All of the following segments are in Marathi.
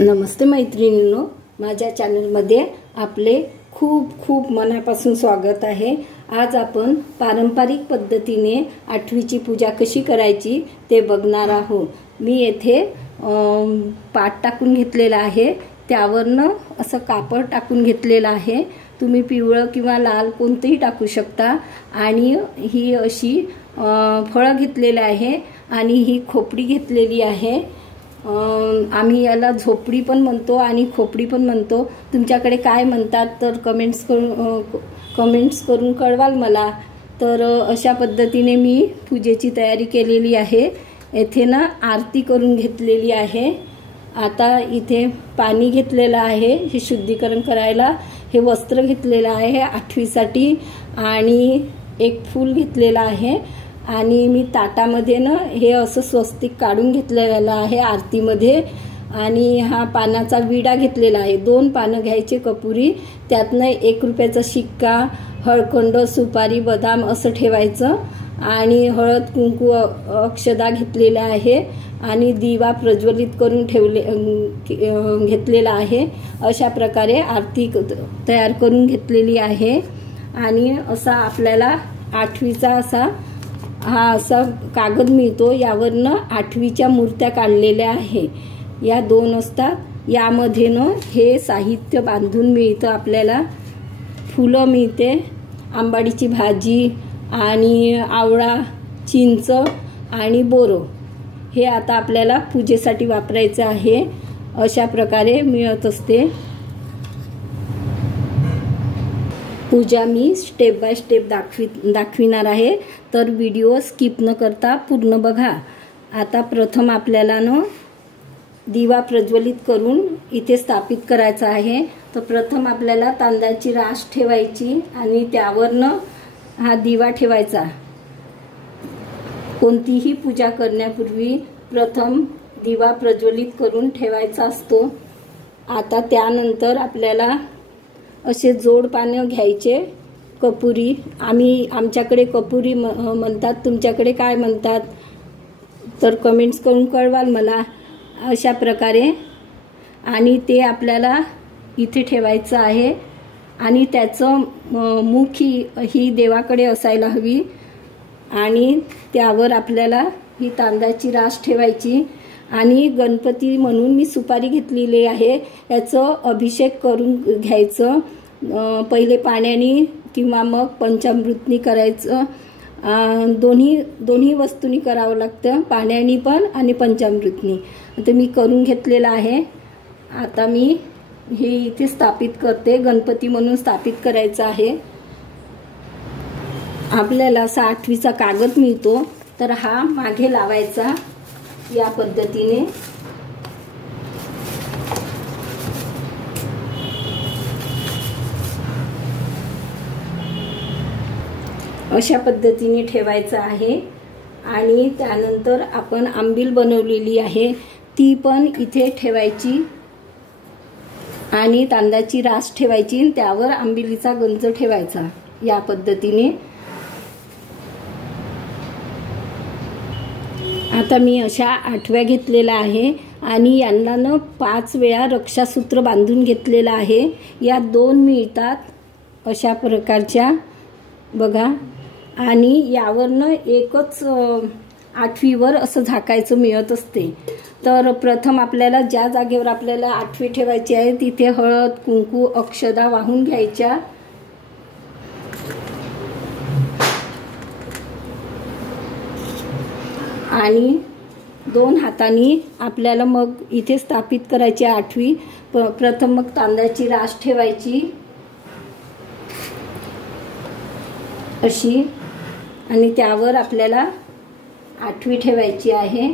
नमस्ते मैत्रिणींनो, माझ्या चॅनलमध्ये आपले खूप खूप मनापासून स्वागत आहे। आज आपण पारंपरिक पद्धतीने आठवीची पूजा कशी करायची ते बघणार आहोत। मी येथे पाट टाकून घेतलेला आहे, त्यावरनं असं कापड टाकून घेतलेला आहे। तुम्ही पिवळं किंवा लाल कोणतेही टाकू शकता। आणि ही अशी फळं घेतलेली आहे आणि ही खोपडी घेतलेली आहे। आम्ही याला झोपडी पण म्हणतो आणि खोपडी पण म्हणतो। तुमच्याकडे काय म्हणतात तर कमेंट्स करून कळवाल मला। तर अशा पद्धतीने मी पूजेची तयारी केलेली आहे। येथे ना आरती करून घेतलेली आहे। आता इथे पाणी घेतलेलं आहे हे शुद्धीकरण करायला। हे वस्त्र घेतलेलं आहे आठवीसाठी आणि एक फूल घेतलेलं आहे। आणि मी ताटामध्ये ना हे असं स्वस्तिक काढून घेतलेलं आहे आरतीमध्ये। आणि हा पानाचा विडा घेतलेला आहे। 2 पानं घ्यायचे कपुरी, त्यातनं 1 रुपयाचा शिक्का, हळकुंड, सुपारी, बदाम असं ठेवायचं। आणि हळद कुंकू अक्षदा घेतलेला आहे आणि दिवा प्रज्वलित करून घेतलेला आहे। अशा प्रकारे आरती तयार करून घेतलेली आहे। आणि असा आपल्याला आठवीचा असा कागद मिळतो, यावरनं आठवीच्या मूर्त्या काढलेल्या आहे। या 2 असतात। यामध्ये न हे साहित्य बांधून मिळतं आपल्याला। फुलं मिळते, आंबाडीची भाजी आणि आवळा, चिंच आणि बोरं हे आता आपल्याला पूजेसाठी वापरायचं आहे। अशा प्रकारे मिळत असते। पूजा मी स्टेप बाय स्टेप दाखविणार आहे, तर व्हिडिओ स्किप न करता पूर्ण बघा। आता प्रथम आपल्याला न दिवा प्रज्वलित करून इथे स्थापित करायचा आहे। तर प्रथम आपल्याला तांदळाची रास ठेवायची आणि त्यावर न हा दिवा ठेवायचा। कोणतीही पूजा करण्यापूर्वी प्रथम दिवा प्रज्वलित करून ठेवायचा असतो। आता त्यानंतर आपल्याला असे जोड पानं घ्यायचे, कपुरी। आमच्याकडे कपुरी म्हणतात, तुमच्याकडे काय म्हणतात तर कमेंट्स करून कळवाल मला। अशा प्रकारे आणि ते आपल्याला इथे ठेवायचं आहे। आणि त्याचं मुख ही देवाकडे असायला हवी। आणि त्यावर आपल्याला ही तांदळाची रास ठेवायची। आणि गणपती म्हणून मी सुपारी घेतलेली आहे, याचं अभिषेक करून घ्यायचं। पहिले पाण्याने किंवा मग पंचामृतनी करायचं। दोन्ही वस्तूंनी करावं लागतं, पाण्याने पण आणि पंचामृतनी। आता मी करून घेतलेलं आहे। आता मी हे इथे स्थापित करते, गणपती म्हणून स्थापित करायचं आहे। आपल्याला असा आठवीचा कागद मिळतो, तर हा मागे लावायचा या पद्धतीने। अशा पद्धतीने ठेवायचं आहे। आणि त्यानंतर आपण आंबील बनवलेली आहे ती पण इथे ठेवायची आणि तांदळाची रास ठेवायची, त्यावर आंबिलीचा गंज ठेवायचा या पद्धतीने। आता मी अशा 8व्या घेतलेल्या आहे आणि यांना न 5 वेळा रक्षासूत्र बांधून घेतलेलं आहे। या 2 मिळतात अशा प्रकारच्या बघा। आणि यावरनं एकच आठवीवर असं झाकायचं मिळत असते। तर प्रथम आपल्याला ज्या जागेवर आपल्याला आठवी ठेवायची आहे तिथे हळद कुंकू अक्षदा वाहून घ्यायच्या। आणि 2 हातांनी आपल्याला मग इथे स्थापित करायची आठवी। प्रथम मग तांदळाची रास ठेवायची अशी आणि त्यावर आपल्याला आठवी ठेवायची आहे।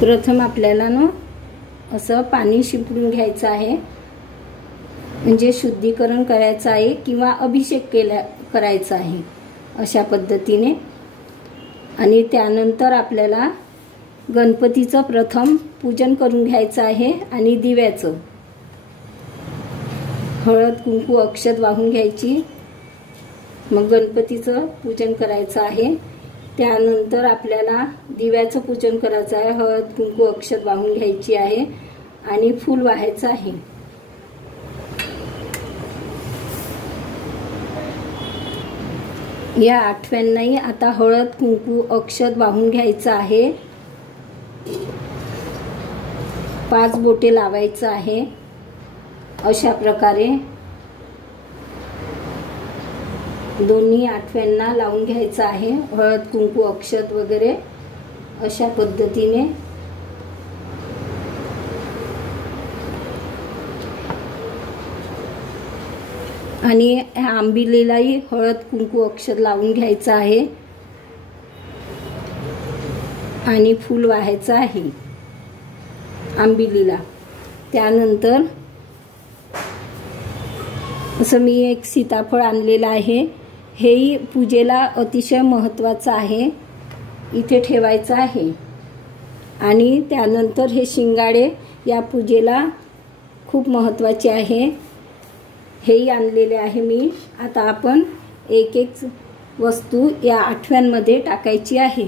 प्रथम आपल्याला ना असं पाणी शिंपडून घ्यायचं आहे, म्हणजे शुद्धीकरण करायचं आहे किंवा अभिषेक करायचा आहे अशा पद्धतीने। आणि त्यानंतर आपल्याला गणपतीचं प्रथम पूजन करून घ्यायचं आहे आणि दिव्याचं। हळद कुंकू अक्षत वाहून घ्यायची, मग गणपतीचं पूजन करायचं आहे। त्यानंतर आपल्याला दिव्याचं पूजन करायचं आहे। हळद कुंकू अक्षत वाहून घ्यायची आहे आणि फूल वाहायचं आहे। या आठव्यांनाही आता हळद कुंकू अक्षत वाहून घ्यायचं आहे। 5 बोटे लावायचं आहे। अशा प्रकारे दोन्ही आठव्यांना लावून घ्यायचं आहे। हळद कुंकू अक्षत वगैरे अशा पद्धतीने आणि आंबिलीलाही हळद कुंकू अक्षत लावून घ्यायचं आहे आणि फूल वाहायचं आहे आंबिलीला। त्यानंतर असं मी एक सीताफळ आणलेलं आहे, हेही पूजेला अतिशय महत्त्वाचं आहे, इथे ठेवायचं आहे। आणि त्यानंतर हे शिंगाडे या पूजेला खूप महत्त्वाचे आहे, हेही आणलेले आहे मी। आता आपण एक एक वस्तू या आठव्यांमध्ये टाकायची आहे।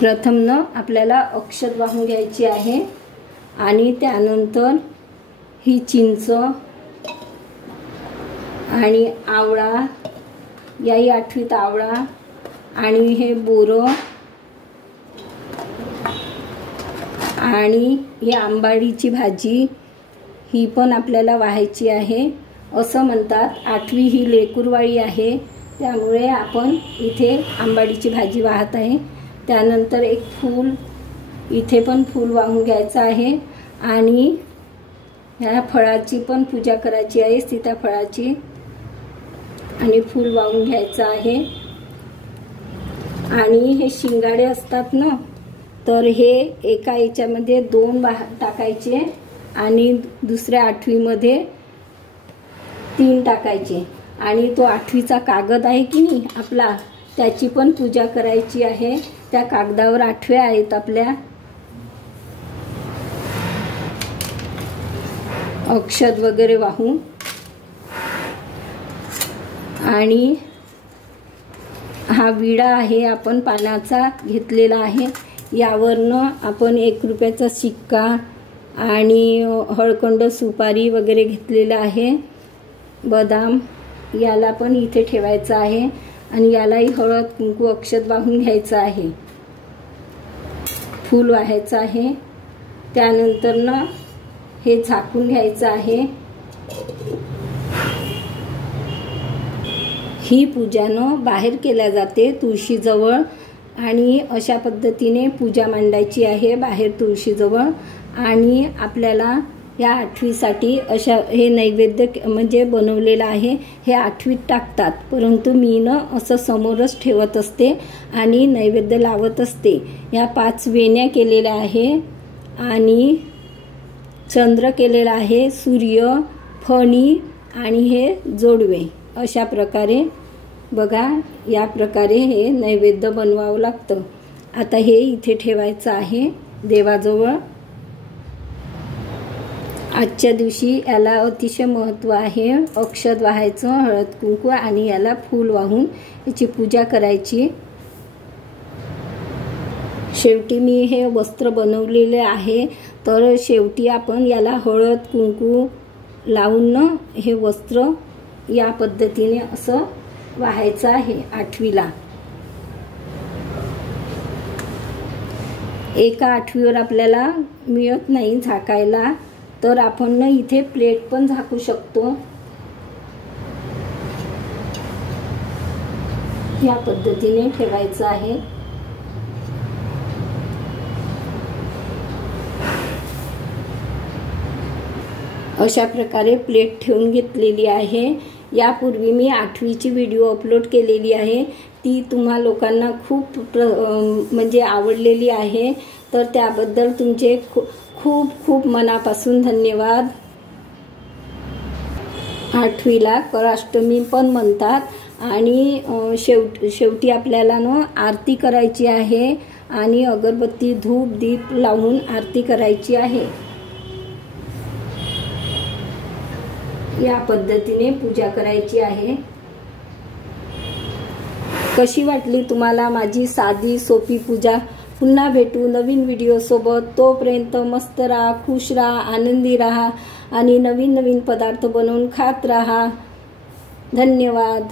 प्रथम आपल्याला अक्षत वाहून घ्यायची आहे आणि त्यानंतर ही चिंच आणि आवळा, याही आठवीत आवळा आणि हे बोरं आणि ही आंबाडीची भाजी, ही पण आपल्याला वाहायची आहे। असं म्हणतात आठवी ही लेकुरवाळी आहे, त्यामुळे आपण इथे आंबाडीची भाजी वाहत आहे। त्यानंतर एक फूल, इथे पण फूल वाहून घ्यायचं आहे आणि ह्या फळाची पण पूजा करायची आहे, सीताफळाची, आणि फूल वाहून घ्यायचं आहे। आणि हे शिंगाडे असतात ना, तर हे एका याच्यामध्ये 2 टाकायचे आणि दुसऱ्या आठवीमध्ये 3 टाकायचे। आणि तो आठवीचा कागद आहे की नाही आपला, त्याची पण पूजा करायची आहे। त्या कागदावर आठव्या आहेत आपल्या। अक्षत वगैरे वाहून आणि हा विडा आहे आपण पानाचा घेतलेला आहे, यावरनं आपण 1 रुपयाचा सिक्का आणि हळकुंड सुपारी वगैरे घेतलेला आहे, बदाम, याला पण इथे ठेवायचं आहे आणि यालाही हळद कुंकू अक्षत वाहून घ्यायचं आहे, फूल वाहायचं आहे। त्यानंतर हे झाकून घ्यायचं आहे। ही पूजा बाहेर केल्या जाते तुळशीजवळ आणि अशा पद्धतीने पूजा मांडायची आहे बाहेर तुळशीजवळ। आणि आपल्याला या आठवीसाठी अशा हे नैवेद्य म्हणजे बनवलेलं आहे, हे आठवीत टाकतात, परंतु मी असं समोरच ठेवत असते आणि नैवेद्य लावत असते। या 5 वेण्या केलेल्या आहे आणि चंद्र केलेला आहे, सूर्य, फणी आणि हे जोडवे, अशा प्रकारे बघा, या प्रकारे हे नैवेद्य बनवावं लागतं। आता हे इथे ठेवायचं आहे देवाजवळ। आजच्या दिवशी याला अतिशय महत्त्व आहे, अक्षत वाहायचं, हळद कुंकू आणि याला फूल वाहून याची पूजा करायची। शेवटी मी हे वस्त्र बनवलेले आहे, तर शेवटी आपण याला हळद कुंकू लावून हे वस्त्र या पद्धतीने असं वाहायचं आहे आठवीला। एका आठवीवर आपल्याला मिळत नाही झाकायला, तर आपण इथे प्लेट पण झाकू शकतो, या पद्धतीने ठेवायचं आहे। अशा प्रकारे प्लेट ठेवून घेतलेली आहे। यापूर्वी मी आठवीची व्हिडिओ अपलोड केलेली आहे, ती तुम्हा लोकांना खूप म्हणजे आवडलेली आहे, तर त्याबद्दल तुमचे खूप खूप मनापासून धन्यवाद। आठवीला कराष्टमी पण म्हणतात आणि शेवटी आपल्याला आरती करायची आहे आणि अगरबत्ती धूप दीप लावून आरती करायची आहे। या पद्धतीने पूजा करायची आहे। कशी वाटली तुम्हाला माझी साधी सोपी पूजा? पुन्हा भेटू नवीन व्हिडिओ सोबत। तोपर्यंत मस्त राहा, खुश राहा, आनंदी राहा आणि नवीन नवीन पदार्थ बनवून खात राहा। धन्यवाद।